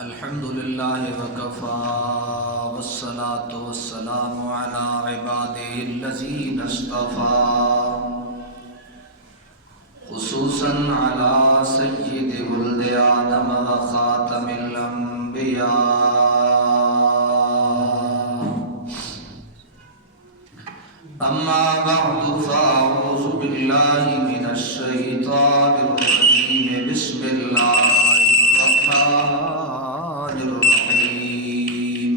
الحمد لله وكفى والصلاة والسلام على عباده الذين اصطفى خصوصا على سيد ولد آدم وخاتم الأنبياء أما بعد فأعوذ بالله من الشيطان الرجيم بسم الله الرحمن الرحيم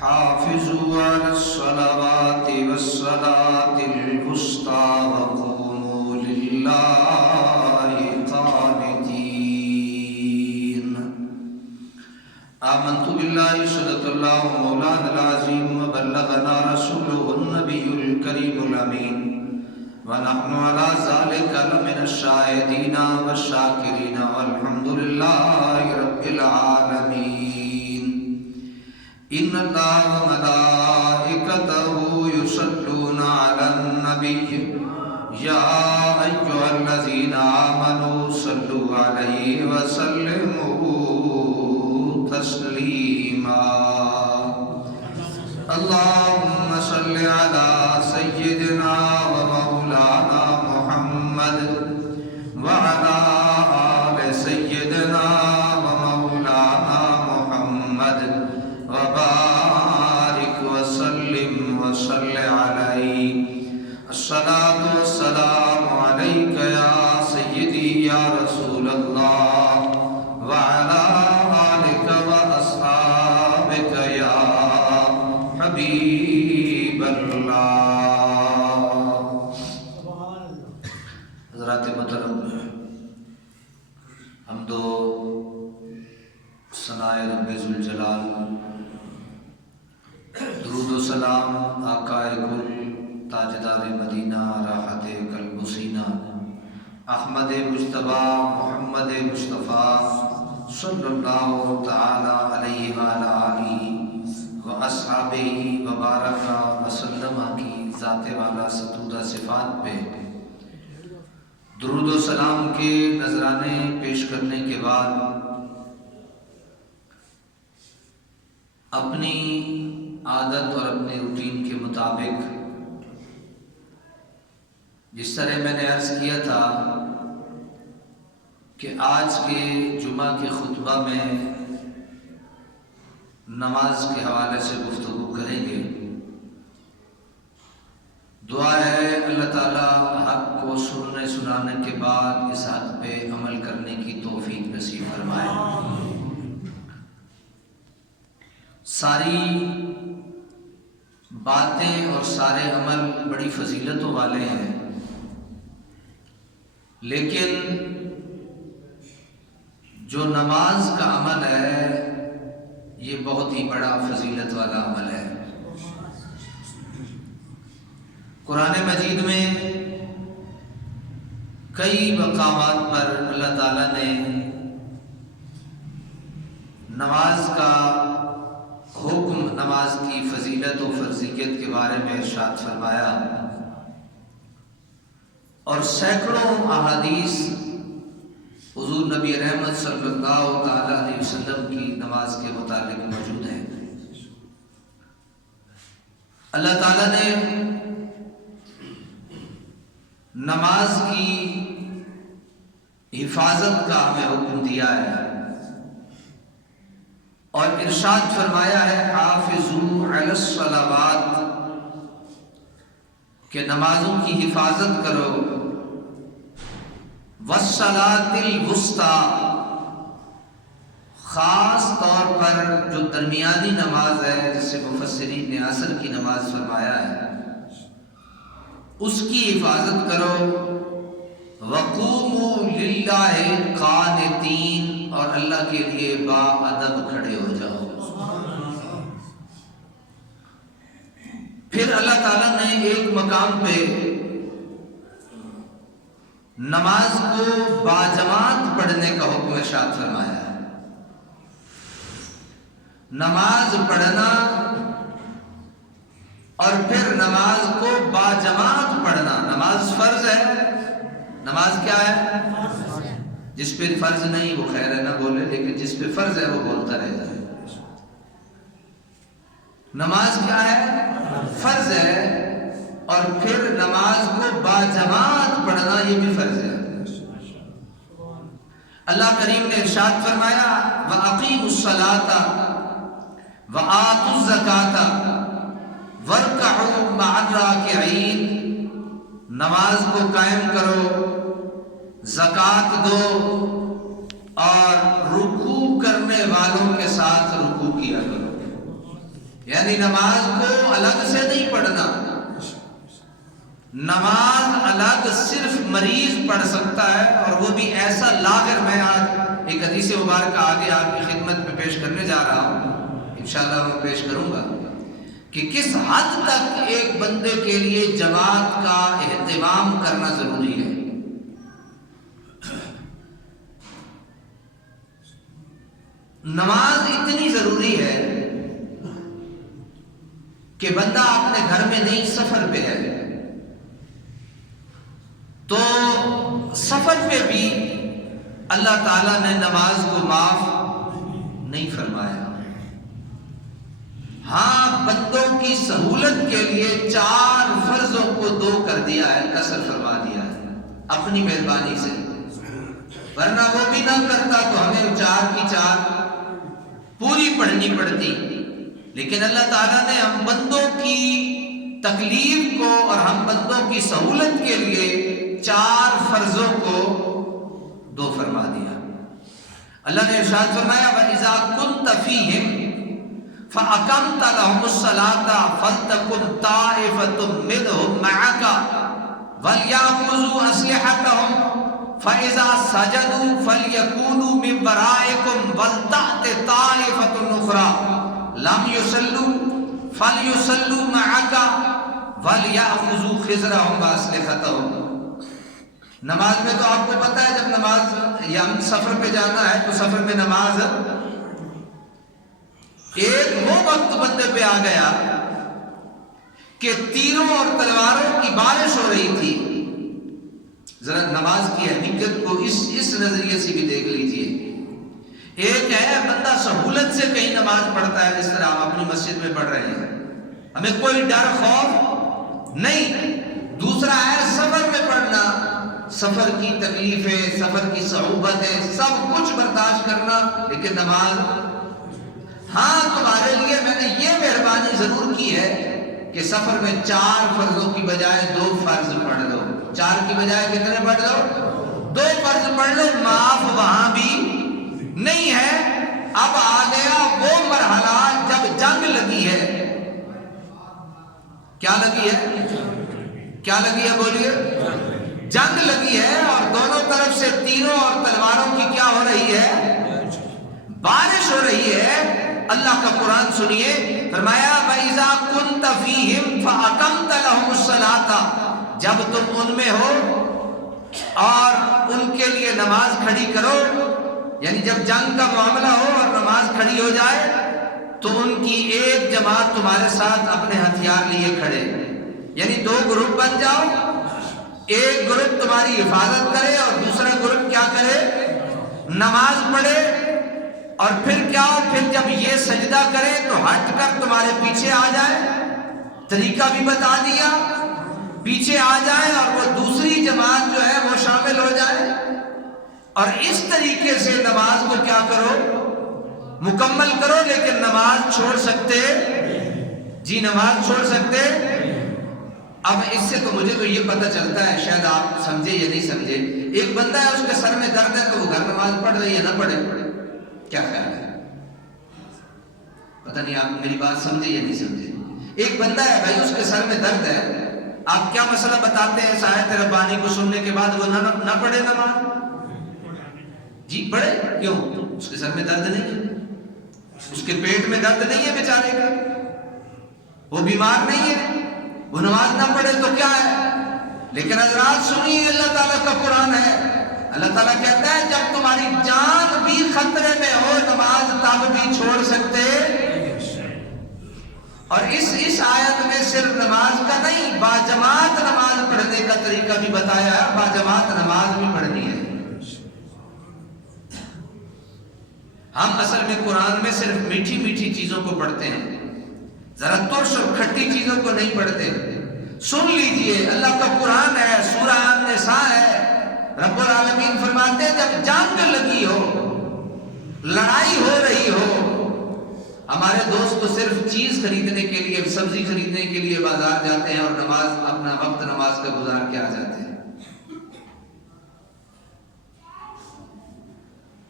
حافظوا على الصلوات والصلاة الوسطى وقوموا لله قانتين آمنت بالله صدق الله مولانا العظيم وبلغنا رسوله النبي الكريم الأمين ونحن على ذلك لمن الشاهدين والشاكرين والحمد لله رب العالمين إن الله وملائكته يصلون على النبي يا أيها الذين آمنوا صلوا عليه وسلموا تسليما اللهم صل على سيدنا ومولانا محمد وعلى آل سيدنا ومولانا محمد وبارك وسلم وصل عليه الصلاة والسلام عليك يا سيدي يا رسول الله وعلى آلك وأصحابك يا حبیب اللہ۔ حضرات محترم، حمد و ثناء رب ذوالجلال، درود و سلام آقا کل تاجدار مدینہ راحت قلب و سینہ احمد مجتبی محمد مصطفیٰ صلی اللہ تعالی علیہ وآلہ آلہ اصحابہ وبارک وسلم کی ذات والا ستودہ صفات پہ درود و سلام کے نذرانے پیش کرنے کے بعد اپنی عادت اور اپنے روٹین کے مطابق جس طرح میں نے عرض کیا تھا کہ آج کے جمعہ کے خطبہ میں نماز کے حوالے سے گفتگو کریں گے۔ دعا ہے اللہ تعالیٰ حق کو سننے سنانے کے بعد اس حق پہ عمل کرنے کی توفیق نصیب فرمائے۔ ساری باتیں اور سارے عمل بڑی فضیلتوں والے ہیں، لیکن جو نماز کا عمل ہے یہ بہت ہی بڑا فضیلت والا عمل ہے۔ قرآن مجید میں کئی مقامات پر اللہ تعالیٰ نے نماز کا حکم، نماز کی فضیلت و فرضیت کے بارے میں ارشاد فرمایا، اور سینکڑوں احادیث حضور نبی رحمت صلی اللہ تعالی علیہ وسلم کی نماز کے متعلق موجود ہیں۔ اللہ تعالیٰ نے نماز کی حفاظت کا ہمیں حکم دیا ہے اور ارشاد فرمایا ہے حافظوا علی الصلوات، کہ نمازوں کی حفاظت کرو، والصلاۃ الوسطیٰ، خاص طور پر جو درمیانی نماز ہے جسے مفسرین نے عصر کی نماز فرمایا ہے، اس کی حفاظت کرو، وقوموا للہ قانتین، اور اللہ کے لیے با ادب کھڑے ہو جاؤ۔ پھر اللہ تعالیٰ نے ایک مقام پہ نماز کو باجماعت پڑھنے کا حکم ارشاد فرمایا ہے۔ نماز پڑھنا اور پھر نماز کو باجماعت پڑھنا، نماز فرض ہے، نماز کیا ہے؟ جس پہ فرض نہیں وہ خیر ہے نہ بولے، لیکن جس پہ فرض ہے وہ بولتا رہ جائے۔ نماز کیا ہے؟ فرض ہے، اور پھر نماز کو باجماعت پڑھنا یہ بھی فرض ہے۔ اللہ کریم نے ارشاد فرمایا وَأَقِيمُوا الصَّلَاةَ وَآتُوا الزَّكَاةَ وَارْكَعُوا مَعَ الرَّاكِعِينَ، نماز کو قائم کرو، زکوٰۃ دو، اور رکوع کرنے والوں کے ساتھ رکوع کیا کرو۔ یعنی نماز کو الگ سے نہیں پڑھنا، نماز الگ صرف مریض پڑھ سکتا ہے، اور وہ بھی ایسا لاغر۔ میں آج ایک حدیث مبارکہ آگے آپ کی خدمت میں پیش کرنے جا رہا ہوں، انشاءاللہ میں پیش کروں گا کہ کس حد تک ایک بندے کے لیے جماعت کا اہتمام کرنا ضروری ہے۔ نماز اتنی ضروری ہے کہ بندہ اپنے گھر میں نہیں، سفر پہ ہے، تو سفر پہ بھی اللہ تعالیٰ نے نماز کو معاف نہیں فرمایا۔ ہاں بندوں کی سہولت کے لیے 4 فرضوں کو 2 کر دیا ہے، قصر فرما دیا ہے اپنی مہربانی سے، ورنہ وہ بھی نہ کرتا تو ہمیں 4 کی 4 پوری پڑھنی پڑتی۔ لیکن اللہ تعالیٰ نے ہم بندوں کی تکلیف کو اور ہم بندوں کی سہولت کے لیے 4 فرضوں کو 2 فرما دیا۔ اللہ نے ارشاد فرمایا وَإِذَا كُنْتَ فِيهِمْ فَأَقَمْتَ لَهُمُ الصَّلَاةَ فَلْتَكُنْ طَائِفَةٌ مِّنْهُمْ مَعَكَ وَلْيَأْخُذُوا أَسْلِحَتَهُمْ فَإِذَا سَجَدُوا فَلْيَكُونُوا مِنْ وَرَائِكُمْ وَلْتَأْتِ طَائِفَةٌ أُخْرَى لَمْ يُصَلُّوا فَلْيُصَلُّوا مَعَكَ وَلْيَأْخُذُوا خِزْرَهُمْ وَأَسْلِحَتَهُمْ۔ نماز میں تو آپ کو پتہ ہے، جب نماز یا ہم سفر پہ جانا ہے تو سفر میں نماز ایک وہ وقت بندے پہ آ گیا کہ تیروں اور تلواروں کی بارش ہو رہی تھی۔ ذرا نماز کی اہمیت کو اس نظریے سے بھی دیکھ لیجئے۔ ایک ہے بندہ سہولت سے کہیں نماز پڑھتا ہے، جس طرح ہم اپنی مسجد میں پڑھ رہے ہیں، ہمیں کوئی ڈر خوف نہیں۔ دوسرا ہے سفر میں پڑھنا، سفر کی تکلیفیں، سفر کی صعوبتیں سب کچھ برداشت کرنا، لیکن نماز ہاں تمہارے لیے میں نے یہ مہربانی ضرور کی ہے کہ سفر میں 4 فرضوں کی بجائے 2 فرض پڑھ لو۔ 4 کی بجائے کتنے پڑھ لو؟ 2 فرض پڑھ لو۔ معاف وہاں بھی نہیں ہے۔ اب آ گیا وہ مرحلہ جب جنگ لگی ہے۔ کیا لگی ہے؟ کیا لگی ہے بولیے؟ جنگ لگی ہے، اور دونوں طرف سے تیروں اور تلواروں کی کیا ہو رہی ہے؟ بارش ہو رہی ہے۔ اللہ کا قرآن سنیے، فرمایا وَإِذَا كُنْتَ فِيهِمْ فَأَقَمْتَ لَهُمُ الصَّلَاةَ، جب تم ان میں ہو اور ان کے لیے نماز کھڑی کرو، یعنی جب جنگ کا معاملہ ہو اور نماز کھڑی ہو جائے تو ان کی ایک جماعت تمہارے ساتھ اپنے ہتھیار لیے کھڑے، یعنی 2 گروپ بن جاؤ، ایک گروپ تمہاری حفاظت کرے اور دوسرا گروپ کیا کرے؟ نماز پڑھے۔ اور پھر کیا ہو؟ پھر جب یہ سجدہ کرے تو ہٹ کر تمہارے پیچھے آ جائے، طریقہ بھی بتا دیا، پیچھے آ جائے اور وہ دوسری جماعت جو ہے وہ شامل ہو جائے، اور اس طریقے سے نماز کو کیا کرو؟ مکمل کرو۔ لیکن نماز چھوڑ سکتے؟ جی نماز چھوڑ سکتے؟ اب اس سے تو مجھے تو یہ پتہ چلتا ہے، شاید آپ سمجھے یا نہیں سمجھے، ایک بندہ ہے اس کے سر میں درد ہے تو وہ گھر نماز پڑھ رہی ہے نہ پڑھے؟ کیا خیال ہے؟ پتہ نہیں آپ میری بات سمجھے یا نہیں سمجھے۔ ایک بندہ ہے بھائی، اس کے سر میں درد ہے، آپ کیا مسئلہ بتاتے ہیں آیت ربانی کو سننے کے بعد وہ نہ پڑھے نماز؟ جی پڑھے، کیوں؟ اس کے سر میں درد نہیں ہے، اس کے پیٹ میں درد نہیں ہے بیچارے کا، وہ بیمار نہیں ہے، وہ نماز نہ پڑھے تو کیا ہے؟ لیکن حضرات سنیے، اللہ تعالیٰ کا قرآن ہے، اللہ تعالیٰ کہتا ہے جب تمہاری جان بھی خطرے میں ہو نماز تب بھی چھوڑ سکتے۔ اور اس آیت میں صرف نماز کا نہیں، باجماعت نماز پڑھنے کا طریقہ بھی بتایا ہے، باجماعت نماز بھی پڑھنی ہے۔ ہم اصل میں قرآن میں صرف میٹھی میٹھی چیزوں کو پڑھتے ہیں، ذرا ترش اور کھٹی چیزوں کو نہیں پڑھتے۔ سن لیجئے، اللہ کا قرآن ہے، سورہ النساء ہے، رب العالمین فرماتے ہیں جب جنگ لگی ہو، لڑائی ہو رہی ہو، ہمارے دوست تو صرف چیز خریدنے کے لیے، سبزی خریدنے کے لیے بازار جاتے ہیں اور اپنا وقت نماز کا گزار کے آ جاتے ہیں۔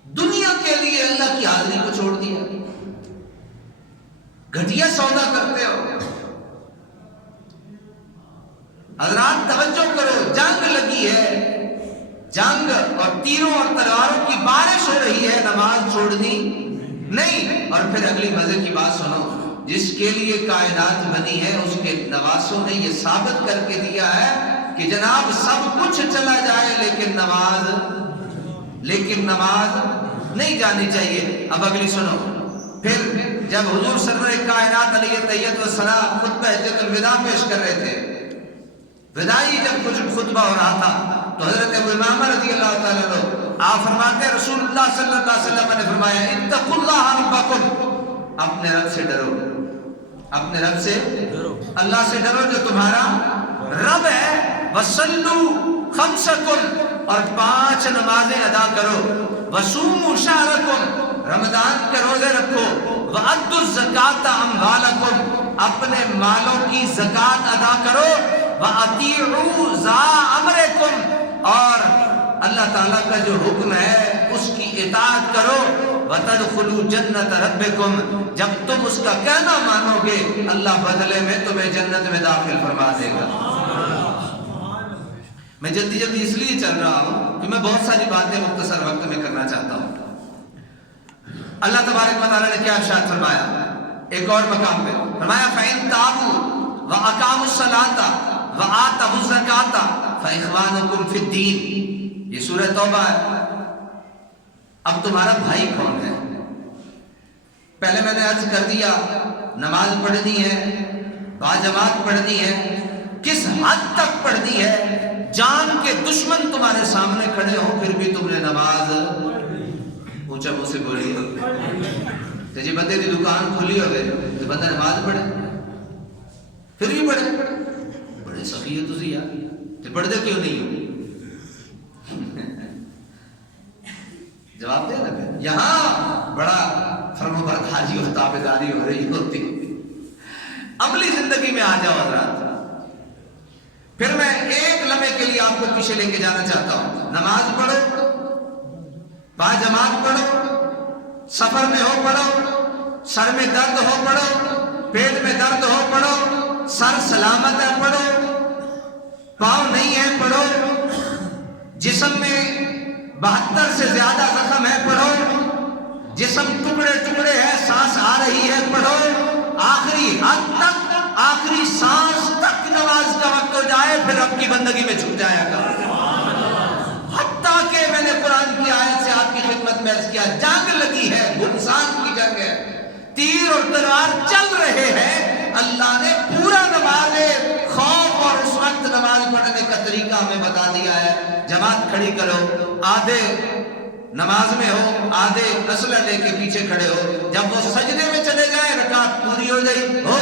دنیا کے لیے اللہ کی حاضری کو چھوڑ دیا، گھٹیا سودا کرتے ہو۔ حضرات توجہ کرو، جنگ لگی ہے، جنگ اور تیروں اور تلواروں کی بارش ہو رہی ہے، نماز چھوڑنی نہیں۔ اور پھر اگلی مزے کی بات سنو، جس کے لیے کائنات بنی ہے اس کے نواسوں نے یہ ثابت کر کے دیا ہے کہ جناب سب کچھ چلا جائے لیکن نماز نہیں جانی چاہیے۔ اب اگلی سنو، پھر جب حضور سرور کائنات علیہ التحیۃ والسلام خطبہ حجۃ الوداع پیش کر رہے تھے، وداعی جب کچھ خطبہ ہو رہا تھا تو حضرت ابو امامہ رضی اللہ تعالیٰ عنہ آپ فرماتے ہیں رسول اللہ صلی اللہ علیہ وسلم نے فرمایا اتقوا اللہ ربکم، اپنے رب سے ڈرو، اپنے رب سے اللہ سے ڈرو جو تمہارا رب ہے، وصلوا خمسکم، اور 5 نمازیں ادا کرو، وصوموا شہرکم، رمضان کے روزے رکھو، وَأَدُّوا الزَّكَاةَ أَمْوَالَكُمْ، اپنے مالوں کی زکوٰۃ ادا کرو، وَأَطِيعُوا ذَا أَمْرِكُمْ، اور اللہ تعالیٰ کا جو حکم ہے اس کی اطاعت کرو، وَتَدْخُلُوا جَنَّةَ رَبِّكُمْ، جب تم اس کا کہنا مانو گے اللہ بدلے میں تمہیں جنت میں داخل فرما دے گا۔ میں جلدی اس لیے چل رہا ہوں کہ میں بہت ساری باتیں مختصر وقت میں کرنا چاہتا ہوں۔ اللہ تبارک و تعالیٰ نے کیا ارشاد فرمایا ایک اور مقام پہ، فرمایا فَإِن تَابُوا وَأَقَامُوا الصَّلَاةَ وَآتَوُا الزَّكَاةَ فَإِخْوَانُكُمْ فِي الدِّينِ، یہ سورہ توبہ ہے۔ اب تمہارا بھائی کون ہے؟ پہلے میں نے عرض کر دیا نماز پڑھنی ہے، باجماعت پڑھنی ہے، کس حد تک پڑھنی ہے؟ جان کے دشمن تمہارے سامنے کھڑے ہو پھر بھی تم نے نماز اونچا منہ سے بولی تو جی بندے کی دکان کھلی ہوئے تو بندہ نماز پڑھے، پھر بھی پڑھے، بڑے سخی ہے تسی یار، تو پڑھ دے کیوں نہیں ہو؟ جواب دے نا پھر، یہاں بڑا فرم برداری اور تابعداری ہو رہی ہوتی، عملی زندگی میں آ جاؤ حضرات۔ پھر میں ایک لمحے کے لیے آپ کو پیچھے لے کے جانا چاہتا ہوں، نماز پڑھو، باجماعت پڑھو، سفر میں ہو پڑھو، سر میں درد ہو پڑھو، پیٹ میں درد ہو پڑھو، سر سلامت ہے پڑھو، پاؤں نہیں ہے پڑھو، جسم میں 72 سے زیادہ زخم ہے پڑھو، جسم ٹکڑے ٹکڑے ہے، سانس آ رہی ہے پڑھو، آخری حد تک، آخری سانس تک نماز کا وقت ہو جائے پھر رب کی بندگی میں چھپ جایا گا۔ حتیٰ کہ میں نے قرآن کی آیت سے آپ کی خدمت میں عرض کیا، جنگ لگی ہے، انسان کی جنگ ہے، تیر اور تلوار چل رہے ہیں، اللہ نے پورا نماز خوف اور اس وقت نماز پڑھنے کا طریقہ ہمیں بتا دیا ہے۔ جماعت کھڑی کرو، آدھے نماز میں ہو، آدھے اسلحہ لے کے پیچھے کھڑے ہو، جب وہ سجدے میں چلے جائیں رکعت پوری ہو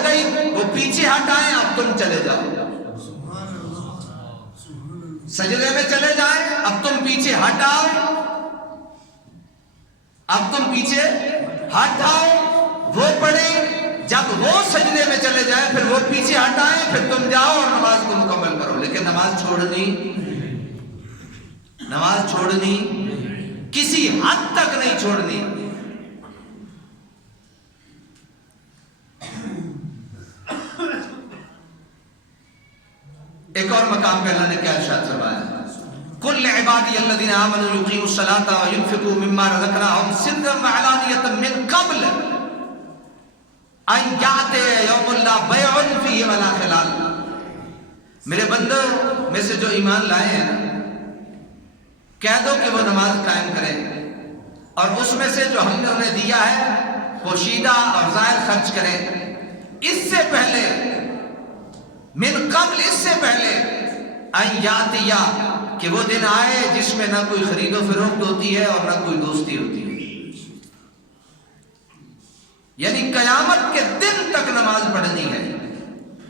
گئی، وہ پیچھے ہٹائیں، اب تم چلے جاؤ، سجدے میں چلے جائیں، اب تم پیچھے ہٹاؤ، اب تم پیچھے ہٹاؤ، وہ پڑھیں، جب وہ سجدے میں چلے جائیں پھر وہ پیچھے ہٹائیں، پھر تم جاؤ اور نماز کو مکمل کرو۔ لیکن نماز چھوڑنی کسی حد تک نہیں چھوڑنی۔ ایک اور مقام پہ اللہ نے کیا ارشاد فرمایا، قل لعبادی الذین آمنوا یقیموا الصلاۃ وینفقوا مما رزقناہم سرا وعلانیۃ من قبل ان یأتی یوم لا بیع فیہ ولا خلال۔ میرے بندوں میں سے جو ایمان لائے ہیں کہہ دو کہ وہ نماز قائم کریں، اور اس میں سے جو ہم نے انہیں دیا ہے پوشیدہ اور ظاہر خرچ کریں، اس سے پہلے من قبل، اس سے پہلے ان یاتیا، کہ وہ دن آئے جس میں نہ کوئی خرید و فروخت ہوتی ہے اور نہ کوئی دوستی ہوتی ہے۔ یعنی قیامت کے دن تک نماز پڑھنی ہے،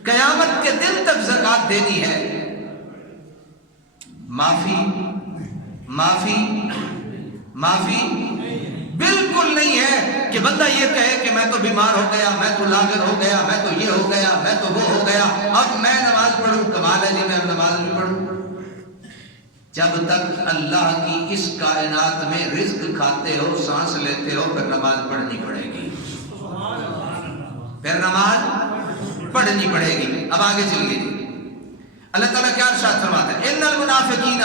قیامت کے دن تک زکوٰۃ دینی ہے۔ معافی معافی معافی بالکل نہیں ہے کہ بندہ یہ کہے کہ میں تو بیمار ہو گیا، میں تو لاغر ہو گیا، میں تو یہ ہو گیا، میں تو وہ ہو گیا، اب میں نماز پڑھوں، کمال ہے جی میں نماز بھی پڑھوں۔ جب تک اللہ کی اس کائنات میں رزق کھاتے ہو، سانس لیتے ہو، پھر نماز پڑھنی پڑے گی، پھر نماز پڑھنی پڑے گی۔ اب آگے چلیے، اللہ تعالیٰ کیا ارشاد فرماتا ہے؟ ان المنافقین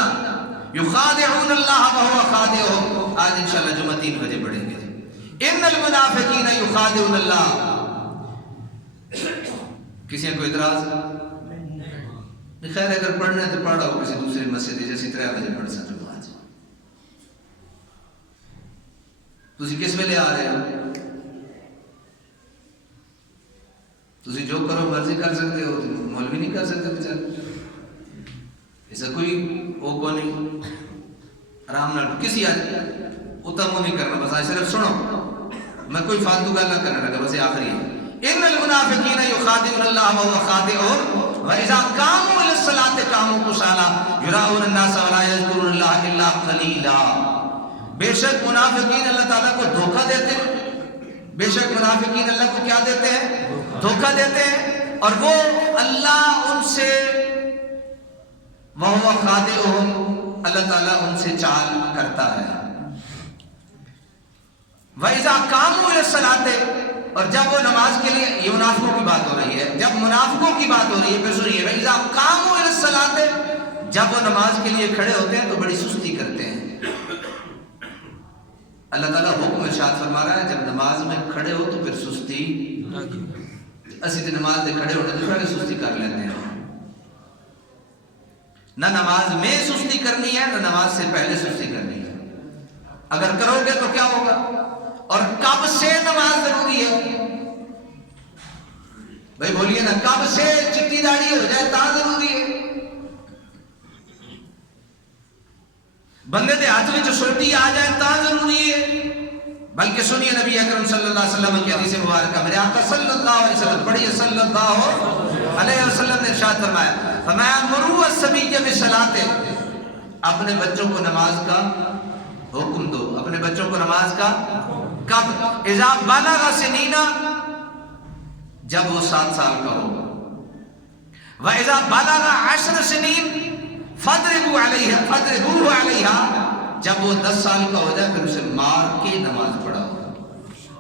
یخادعون اللہ وہو خادعهم۔ آج انشاءاللہ جمعہ 3 بجے پڑھیں گے۔ ان المنافقین یخادعون اللہ۔ کسی کو اعتراض؟ خیر اگر پڑھنا ہے تو پڑھا ہو کسی دوسری مسجد جیسے 3 بجے پڑھ سکتے ہو۔ آج تسی کس ویلے آ رہے ہو؟ تسی جو کرو مرضی کر سکتے ہو، مولوی نہیں کر سکتے بیچارے، ایسا کوئی وہ کو نہیں، آرام نہ کسی آج اتم نہیں کرنا، بس آج صرف سنو، میں کوئی فالتو گل نہ کرنے لگا، بس آخری ہے۔ ان المنافقین یخادعون اللہ وهو خادعهم واذا قاموا الى الصلاة قاموا كسالى يراؤون الناس ولا يذكرون الله الا قليلا۔ بے شک منافقین اللہ تعالیٰ کو دھوکہ دیتے ہیں، بے شک منافقین اللہ کو کیا دیتے ہیں؟ دھوکہ دیتے ہیں، اور وہ اللہ ان سے وَهُوَ خَادِعُهُمْ، اللہ تعالیٰ ان سے چال کرتا ہے۔ وَإِذَا قَامُوا إِلَى الصَّلَاةِ، اور جب وہ نماز کے لیے، یہ منافقوں کی بات ہو رہی ہے، جب منافقوں کی بات ہو رہی ہے، پھر سنیے، وَإِذَا قَامُوا إِلَى الصَّلَاةِ، جب وہ نماز کے لیے کھڑے ہوتے ہیں تو بڑی سستی کرتے ہیں۔ اللہ تعالیٰ حکم ارشاد فرما رہا ہے جب نماز میں کھڑے ہو تو پھر سستی، اسی تو نماز میں کھڑے ہونے تو پہلے سستی کر لیتے ہیں۔ نہ نماز میں سستی کرنی ہے، نہ نماز سے پہلے سستی کرنی ہے۔ اگر کرو گے تو کیا ہوگا؟ اور کب سے نماز ضروری ہے؟ بھائی بولیے نا، کب سے چٹی داڑھی ہو جائے تا ضروری ہے؟ بندے دے ہاتھ میں جو سوٹی آ جائے تا ضروری ہے؟ بلکہ سنیے نبی اکرم صلی اللہ علیہ وسلم کی حدیث مبارکہ، میرے آقا صلی اللہ علیہ وسلم، پڑھیے صلی اللہ علیہ وسلم نے ارشاد فرمایا مروا الصبی بالصلاۃ، اپنے بچوں کو نماز کا حکم دو، اپنے بچوں کو نماز کا کب؟ اذا بلغ سنین، جب وہ 7 سال کا ہو، واذا بلغ 10 سنین فضربوا علیہا، جب وہ 10 سال کا ہو جائے پھر اسے مار کے نماز پڑھاؤ۔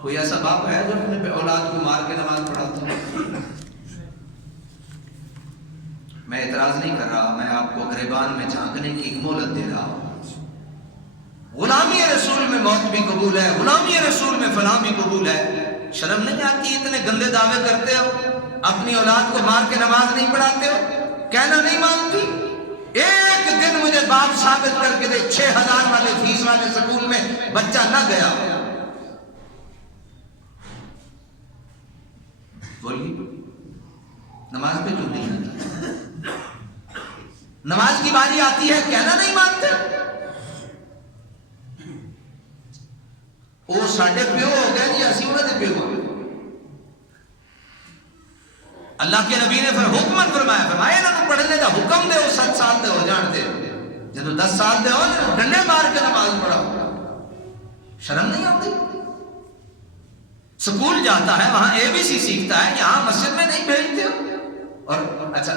کوئی ایسا باپ ہے جو اپنے اولاد کو مار کے نماز پڑھاتا ہے؟ میں اعتراض نہیں کر رہا، میں آپ کو گریبان میں جھانکنے کی ایک مہلت دے رہا ہوں۔ غلامی رسول میں موت بھی قبول ہے، غلامی رسول میں فلاں بھی قبول ہے، شرم نہیں آتی؟ اتنے گندے دعوے کرتے ہو، اپنی اولاد کو مار کے نماز نہیں پڑھاتے ہو، کہنا نہیں مانتی؟ ایک دن مجھے باپ ثابت کر کے دے 6000 والے فیس والے سکول میں بچہ نہ گیا، بولیے نماز پہ کیوں نہیں آتا؟ نماز کی باری آتی ہے کہنا نہیں مانتے؟ وہ ساڈے پیو ہو گئے جی، اسی انہوں نے پیو ہو گئے۔ اللہ کے نبی نے پھر حکمت فرمایا انہوں پڑھنے کا حکم دے، 7 سال دے ہو جان دے، جب 10 سال دے ہو ڈنڈے مار کے نماز پڑھاؤ۔ شرم نہیں آتی؟ سکول جاتا ہے وہاں ABC سیکھتا ہے، یہاں مسجد میں نہیں بھیجتے ہو؟ اور اچھا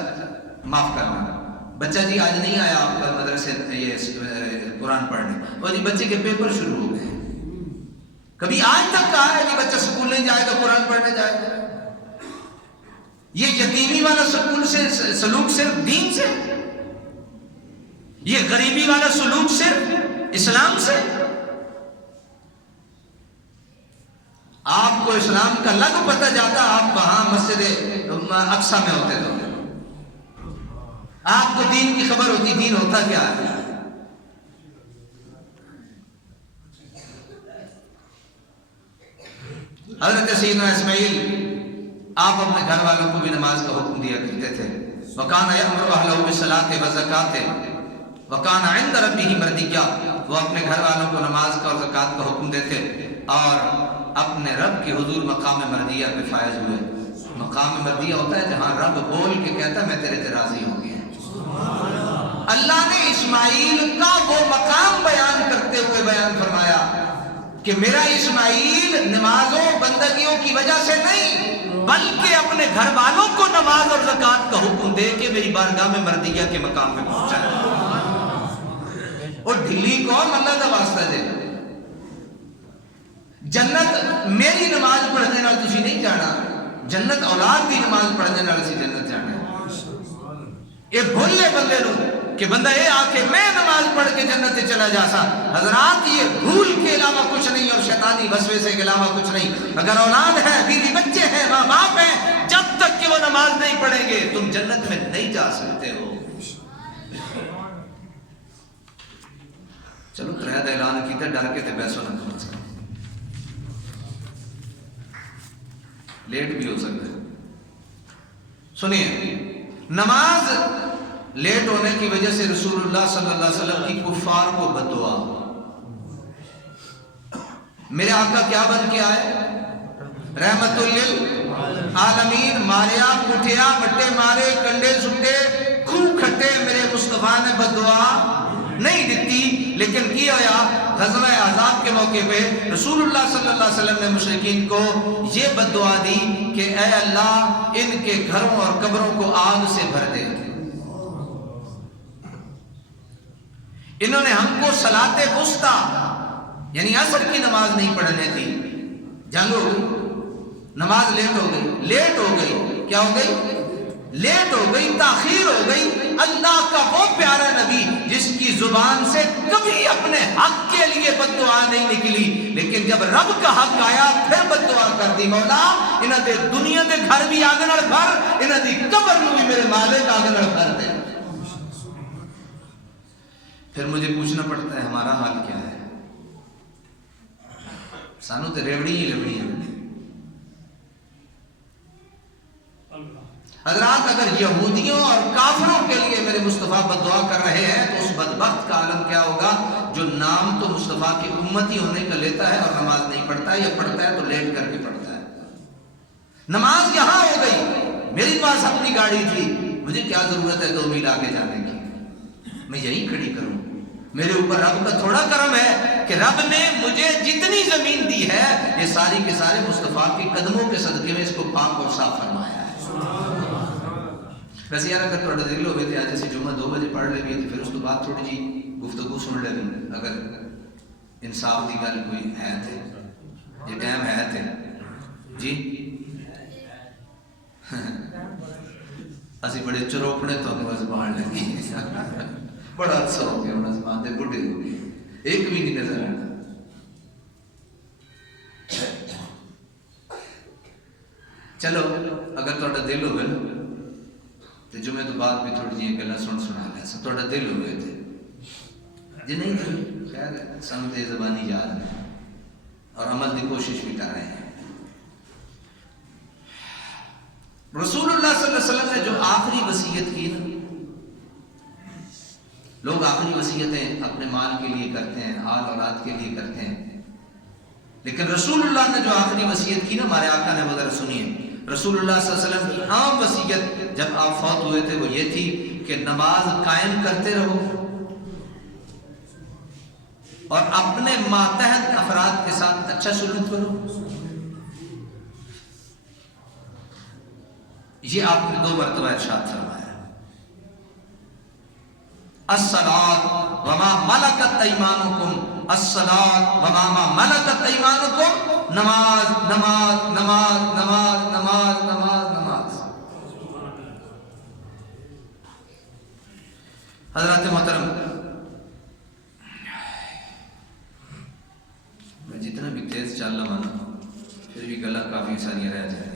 معاف کرنا، بچہ جی آج نہیں آیا آپ کا مدرسے یہ قرآن پڑھنے، اور جی بچے کے پیپر شروع ہو گئے، کبھی آج تک کہا ہے کہ بچہ سکول نہیں جائے گا قرآن پڑھنے جائے گا؟ یہ یتیمی والا سکول سے سلوک صرف دین سے، یہ غریبی والا سلوک صرف اسلام سے؟ آپ کو اسلام کا لگ پتہ جاتا آپ وہاں مسجد اقصی میں ہوتے تو آپ کو دین کی خبر ہوتی، دین ہوتا کیا ہے؟ حضرت سیدنا اسماعیل آپ اپنے گھر والوں کو بھی نماز کا حکم دیا کرتے تھے۔ وَكَانَ يَأْمُرُ أَهْلَهُ بِالصَّلَاةِ وَالزَّكَاةِ وَكَانَ عِندَ رَبِّهِ مَرْضِيًّا، وہ اپنے گھر والوں کو نماز کا اور زکوٰۃ کا حکم دیتے اور اپنے رب کے حضور مقام مردیہ پہ فائز ہوئے۔ مقام مردیہ ہوتا ہے جہاں رب بول کے کہتا ہے میں تیرے سے راضی ہو گیا۔ اللہ نے اسماعیل کا وہ مقام بیان کرتے ہوئے بیان فرمایا کہ میرا اسماعیل نمازوں بندگیوں کی وجہ سے نہیں بلکہ اپنے گھر والوں کو نماز اور زکوٰۃ کا حکم دے کے میری بارگاہ میں مردیہ کے مقام میں پہنچا ہے۔ اور ڈھلی قوم اللہ کا واسطہ دے، جنت میری نماز پڑھنے نال تسی نہیں جانا، جنت اولاد کی نماز پڑھنے نال اسی جنت جانا ہے۔ یہ بھولے بندے لو کہ بندہ یہ آ کے میں نماز پڑھ کے جنت سے چلا جا سا، حضرات یہ بھول کے علاوہ کچھ نہیں اور شیطانی وسوسے کے علاوہ کچھ نہیں۔ اگر اولاد ہے، بیوی بچے ہیں، ماں باپ ہیں، جب تک کہ وہ نماز نہیں پڑھیں گے تم جنت میں نہیں جا سکتے ہو۔ چلو قرآن اعلان کیتا ڈر کے تے پیسوں نہ کھا سکتے، لیٹ بھی ہو سکتا ہے۔ سنیے، نماز لیٹ ہونے کی وجہ سے رسول اللہ صلی اللہ علیہ وسلم کی کفار کو بد دعا، میرے آقا کیا بن کے آئے؟ رحمت للعالمین، ماریا کٹیا بٹے مارے کنڈے سٹے خوب کھٹے، میرے مصطفیٰ نے بد دعا نہیں دیتی۔ لیکن کیا ہوا غزوہ احزاب کے موقع پہ رسول اللہ صلی اللہ علیہ وسلم نے مشرکین کو یہ بد دعا دی کہ اے اللہ ان کے گھروں اور قبروں کو آگ سے بھر دے۔ انہوں نے ہم کو صلاۃ وسطیٰ یعنی عصر کی نماز نہیں پڑھنے دی، جنگ ہو گئی، نماز لیٹ ہو گئی، لیٹ ہو گئی، کیا ہو گئی؟ لیٹ ہو گئی، تاخیر ہو گئی۔ اللہ کا وہ پیارا نبی جس کی زبان سے کبھی اپنے حق کے لیے بد دعا نہیں نکلی، لیکن جب رب کا حق آیا پھر بد دعا کر دی، مولا انہاں دے دنیا دے گھر بھی آگ نال بھر، انہاں دی قبر نوں بھی میرے مالک آگ نال بھر دے۔ پھر مجھے پوچھنا پڑتا ہے ہمارا حال کیا ہے؟ سانو تے ریوڑی ہی لبڑی ہے۔ حضرات اگر یہودیوں اور کافروں کے لیے میرے مصطفیٰ بد دعا کر رہے ہیں تو اس بدبخت کا عالم کیا ہوگا جو نام تو مصطفیٰ کی امتی ہونے کا لیتا ہے اور نماز نہیں پڑھتا ہے، یا پڑھتا ہے تو لیٹ کر کے پڑھتا ہے۔ نماز یہاں ہو گئی، میری پاس اپنی گاڑی تھی، مجھے کیا ضرورت ہے 2 میل آگے جانے کی، میں یہیں کھڑی کروں۔ میرے اوپر رب کا تھوڑا کرم ہے کہ رب نے مجھے جتنی زمین دی ہے یہ ساری کے سارے مصطفیٰ کے قدموں کے صدقے میں اس کو پاک اور صاف فرمایا ہے۔ ویسے یار اگر تھوڑا دل ہوئے تھے آج ایسی جمعہ 2 بجے پڑھ لے گئی پھر اس کے بعد تھوڑی جی گفتگو سن لے گی، اگر انصاف کی گل کوئی ہے تھے، یہ ٹائم ہے تھے جی اسی بڑے چروپنے تو زبان لگی، بڑا اچھا ہو گیا، انہیں زبان دے بڑھے ہو گئے، ایک بھی نہیں نظر آنا۔ چلو اگر تھوڑا دل ہوئے نا تو جمعے تو بعد بھی تھوڑی جی گلا سنا لیا سا، تھوڑا دل ہوئے تھے جی نہیں تھے، خیر سمجھے زبانی یاد ہے اور عمل کی کوشش بھی کر رہے ہیں۔ رسول اللہ صلی اللہ علیہ وسلم نے جو آخری وصیت کی نا، لوگ آخری وصیتیں اپنے مال کے لیے کرتے ہیں، آل اولاد کے لیے کرتے ہیں، لیکن رسول اللہ نے جو آخری وصیت کی نا ہمارے آقا نے، وہ ذرا سنیے۔ رسول اللہ صلی اللہ علیہ وسلم کی عام وصیت جب آپ فوت ہوئے تھے وہ یہ تھی کہ نماز قائم کرتے رہو اور اپنے ماتحت افراد کے ساتھ اچھا سلوک کرو۔ یہ آپ نے 2 مرتبہ ارشاد فرمایا، الصلاۃ وما ملکت ایمانکم، الصلاۃ وما ملکت ایمانکم، نماز نماز نماز نماز نماز نماز نماز۔ حضرات محترم، میں جتنا بھی تیز چل رہا ہوں پھر بھی گلا کافی ساری رہ جائے۔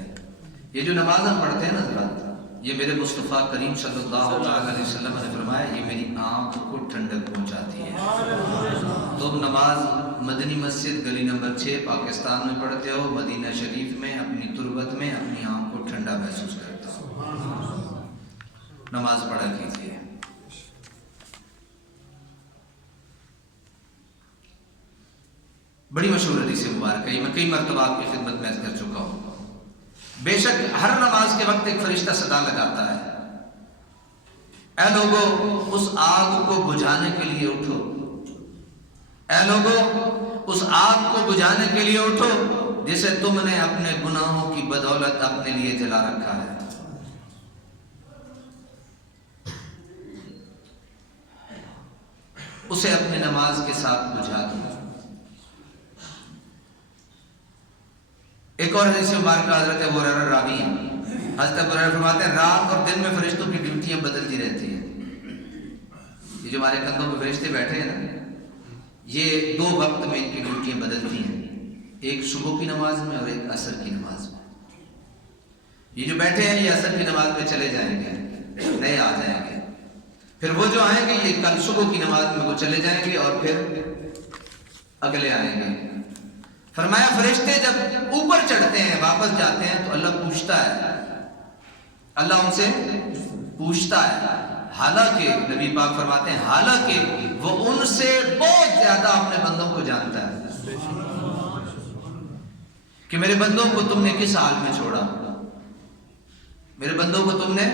یہ جو نماز ہم پڑھتے ہیں نا حضرات، یہ میرے مصطفیٰ کریم صلی اللہ علیہ وسلم نے فرمایا یہ میری آنکھ کو ٹھنڈک پہنچاتی ہے۔ تم نماز مدنی مسجد گلی نمبر 6 پاکستان میں پڑھتے ہو، مدینہ شریف میں اپنی تربت میں اپنی آنکھ کو ٹھنڈا محسوس کرتا ہو۔ نماز پڑھا کیجیے۔ بڑی مشہور حدیث مبارک ہے، میں کئی مرتبہ آپ کی خدمت میں عرض کر چکا ہوں۔ بے شک ہر نماز کے وقت ایک فرشتہ صدا لگاتا ہے، اے لوگو اس آگ کو بجھانے کے لیے اٹھو، اے لوگو اس آگ کو بجھانے کے لیے اٹھو جسے تم نے اپنے گناہوں کی بدولت اپنے لیے جلا رکھا ہے۔ اسے اپنے نماز کے ساتھ بجھا دو۔ ایک اور حدیث مبارکہ حضرت ابو ہریرہ راوی ہیں، حضرت ابو ہریرہ فرماتے ہیں رات اور دن میں فرشتوں کی ڈیوٹیاں بدلتی رہتی ہیں۔ یہ جو ہمارے کندھوں پہ فرشتے بیٹھے ہیں نا، یہ 2 وقت میں ان کی ڈیوٹیاں بدلتی ہیں، ایک صبح کی نماز میں اور ایک عصر کی نماز میں۔ یہ جو بیٹھے ہیں یہ عصر کی نماز میں چلے جائیں گے، نئے آ جائیں گے، پھر وہ جو آئیں گے یہ کل صبح کی نماز میں وہ چلے جائیں گے اور پھر اگلے آئیں گے۔ فرمایا فرشتے جب اوپر چڑھتے ہیں واپس جاتے ہیں تو اللہ پوچھتا ہے، اللہ ان سے پوچھتا ہے، حالانکہ نبی پاک فرماتے ہیں حالانکہ وہ ان سے بہت زیادہ اپنے بندوں کو جانتا ہے کہ میرے بندوں کو تم نے کس حال میں چھوڑا، میرے بندوں کو تم نے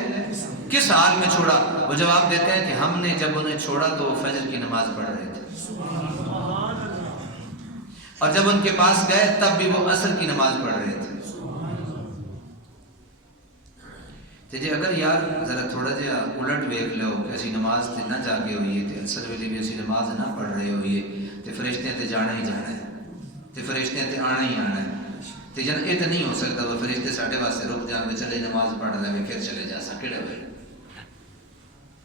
کس حال میں چھوڑا۔ وہ جواب دیتے ہیں کہ ہم نے جب انہیں چھوڑا تو وہ فجر کی نماز پڑھ رہے تھے، اور جب ان کے پاس گئے تب بھی وہ عصر کی نماز پڑھ رہے تھے۔ جی اگر یار ذرا تھوڑا جہا الٹ ویکھ لو کہ اسی نماز تے نہ جاگے ہوئیے تے عصر ویلے بھی اسی نماز نہ پڑھ رہے ہوئیے تے فرشتے تے جانا ہی جانا ہے تے فرشتے تے آنا ہی آنا ہے تے جن یہ تو نہیں ہو سکتا وہ فرشتے ساڈے واسطے رک جان میں چلے نماز پڑھ رہے پھر چلے جا سکے ہوئے،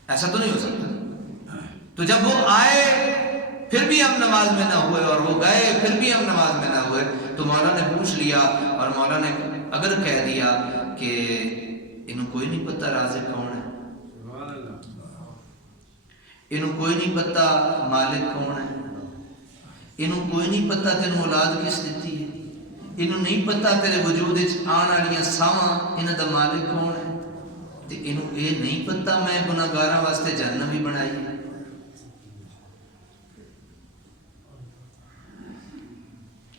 ایسا تو نہیں ہو سکتا۔ تو جب وہ آئے پھر بھی ہم نماز میں نہ ہوئے اور وہ گئے پھر بھی ہم نماز میں نہ ہوئے تو مولا نے پوچھ لیا، اور مولا نے اگر کہہ دیا کہ انہوں کوئی نہیں پتہ رازق کون ہے، انہوں کوئی نہیں پتہ مالک کون ہے، انہوں کوئی نہیں پتہ تین اولاد کس دیتی ہے، انہوں نہیں پتہ تیرے وجود آن والیاں ساواں انہاں دا مالک کون ہے، تے انہوں یہ نہیں پتہ میں گناہگاراں واسطے جہنم بھی بنائی ہے۔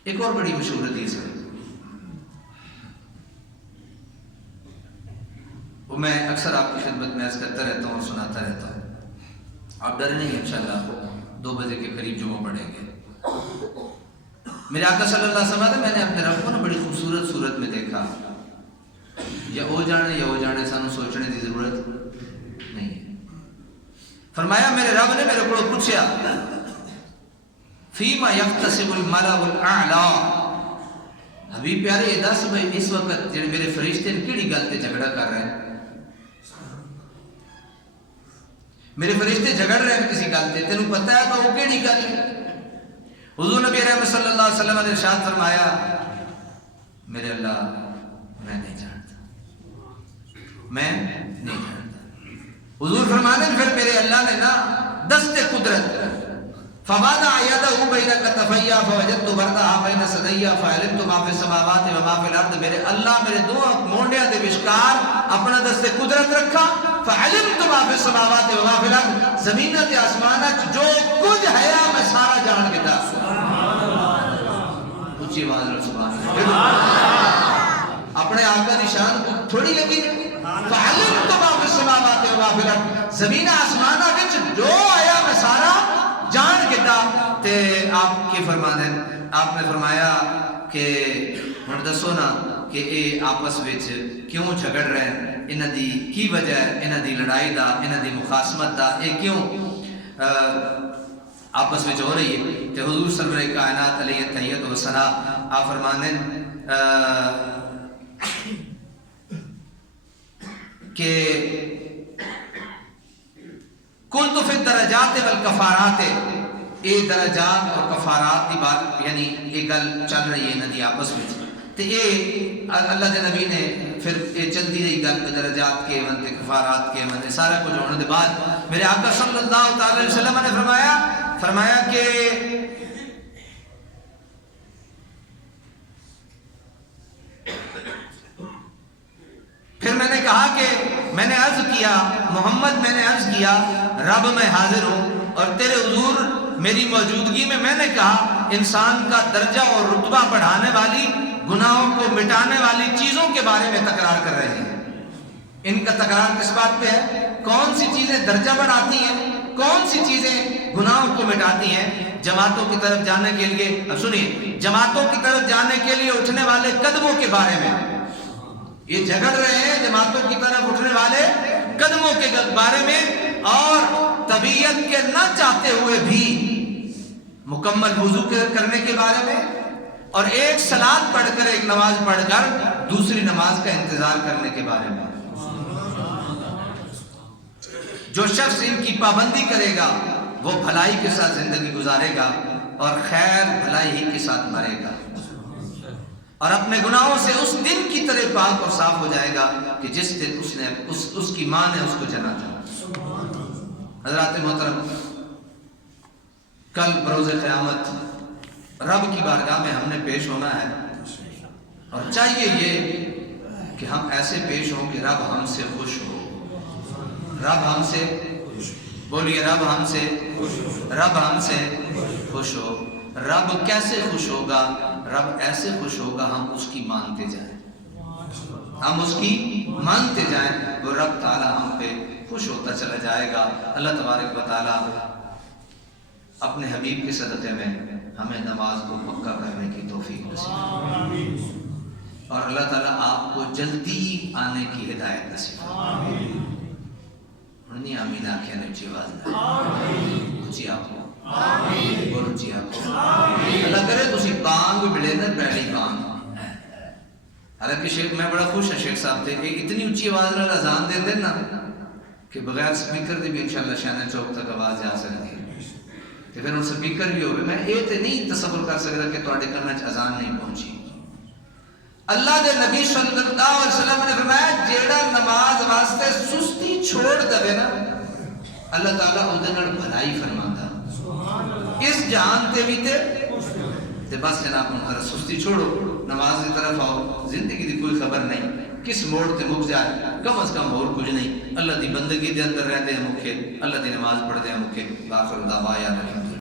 ایک اور بڑی مشہور حدیث ہے، وہ میں اکثر آپ کی خدمت میں عرض کرتا رہتا ہوں اور سناتا رہتا ہوں، آپ ڈرے نہیں، انشاءاللہ 2 بجے کے قریب جمعہ پڑھیں گے۔ میرے آقا صلی اللہ علیہ وسلم میں نے اپنے رب کو نا بڑی خوبصورت صورت میں دیکھا، یا وہ جانے سانو سوچنے کی ضرورت نہیں ہے۔ فرمایا میرے رب نے میرے کو پوچھا فیما یختصم الملأ الاعلی، حبیب پیارے یہ دس بھائی اس وقت جڑے میرے فرشتے کیڑی گل تے جھگڑا کر رہے ہیں، میرے فرشتے جھگڑ رہے ہیں کسی گل تے، تینوں پتہ ہے تو وہ کیڑی گل ہے؟ حضور نبی رحمت صلی اللہ علیہ وسلم نے ارشاد فرمایا میرے اللہ میں نہیں جانتا، میں نہیں جانتا۔ حضور فرماتے ہیں پھر میرے اللہ نے نا دست قدرت فوضع يده بين كتفي فوجدت بردها بين ثدي فعلمت ما في السماوات وما في الارض، میرے اللہ میرے دو مونڈیاں دے وچکار اپنا دست قدرت رکھا، فعلمت ما في السماوات وما في الارض، زمین تے آسمان جو کچھ ہے میں سارا جان کے دا۔ اونچی آواز میں سبحان اللہ، اپنے آقا دی شان کو تھوڑی لگی، فعلمت ما في السماوات وما في الارض، زمین آسمان وچ جو آیا میں سارا جان کتا۔ تے آپ کی فرمانے آپ نے فرمایا کہ ہن دسو نا کہ اے آپس وچ کیوں جھگڑ رہے ہیں، انہاں دی کی وجہ ہے، انہاں دی لڑائی دا، انہاں دی مخاصمت دا، اے کیوں آپس وچ ہو رہی ہے؟ تے حضور صلی اللہ کائنات علیہ تحیت و ثنا آپ فرمانے کہ کنت فی الدرجات والکفارات، اے درجات اور کفارات دی بات یعنی یہ گل چل رہی ہے انہاں دی آپس میں، تے اے اللہ دے نبی نے پھر اے چلتی رہی گل درجات کے من تے کفارات کے من سارا کچھ ہونے دے بعد میرے آقا صلی اللہ تعالی علیہ وسلم نے فرمایا کہ پھر میں نے کہا کہ میں نے عرض کیا محمد، میں نے عرض کیا رب میں حاضر ہوں، اور تیرے حضور میری موجودگی میں نے کہا انسان کا درجہ اور رتبہ بڑھانے والی، گناہوں کو مٹانے والی چیزوں کے بارے میں تکرار کر رہے ہیں۔ ان کا تکرار کس بات پہ ہے؟ کون سی چیزیں درجہ بڑھاتی ہیں، کون سی چیزیں گناہوں کو مٹاتی ہیں؟ جماعتوں کی طرف جانے کے لیے، اب سنیے، جماعتوں کی طرف جانے کے لیے اٹھنے والے قدموں کے بارے میں یہ جھگڑ رہے ہیں، جماعتوں کی طرف اٹھنے والے قدموں کے بارے میں، اور طبیعت کے نہ چاہتے ہوئے بھی مکمل وضو کرنے کے بارے میں، اور ایک صلاۃ پڑھ کر، ایک نماز پڑھ کر دوسری نماز کا انتظار کرنے کے بارے میں۔ جو شخص ان کی پابندی کرے گا وہ بھلائی کے ساتھ زندگی گزارے گا اور خیر بھلائی ہی کے ساتھ مرے گا، اور اپنے گناہوں سے اس دن کی طرح پاک اور صاف ہو جائے گا کہ جس دن اس کی ماں نے اس کو جنا تھا۔ حضرات محترم، کل بروز قیامت رب کی بارگاہ میں ہم نے پیش ہونا ہے، اور چاہیے یہ کہ ہم ایسے پیش ہوں کہ رب ہم سے خوش ہو، رب ہم سے، بولیے رب ہم سے، رب ہم سے خوش ہو۔ رب کیسے خوش ہوگا؟ رب ایسے خوش ہوگا ہم اس کی مانتے جائیں، ہم اس کی مانتے جائیں، وہ رب تعالی ہم پہ خوش ہوتا چلا جائے گا۔ اللہ تبارک و تعالی اپنے حبیب کے صدقے میں ہمیں نماز کو پکا کرنے کی توفیق نصیب، اور اللہ تعالیٰ آپ کو جلدی آنے کی ہدایت نصیب۔ نہیں آمین آنکھیں اونچی آواز نہ اونچی آنکھوں اور اونچی آنکھوں۔ اللہ کرے تسی بانگ ملے نا، پہلی بانگ۔ حالانکہ شیخ میں بڑا خوش ہوں، شیخ صاحب تھے کہ اتنی اونچی آواز نہ اذان دے دیں نا کہ بغیر سپیکر دی بھی انشاءاللہ شانے چوک تک آواز جا سکتی ہے، تو پھر ان سپیکر بھی ہوئے۔ میں یہ تو نہیں تصور کر سکتا کہ تواڈے کاناں وچ اذان نہیں پہنچی۔ اللہ دے نبی صلی اللہ علیہ وسلم نے فرمایا جیڑا نماز واسطے سستی چھوڑ دے نا، اللہ تعالیٰ اودے نال بھلائی فرماتا، اس جہان تے بھی تے بس جناب ان سستی چھوڑو، نماز کی طرف آؤ، زندگی دی کوئی خبر نہیں کس موڑ تے مک جائے، کم از کم اور کچھ نہیں، اللہ دی بندگی دے اندر رہتے ہیں مکھے، اللہ دی نماز پڑھتے ہیں مکھے۔ باخر دعوانا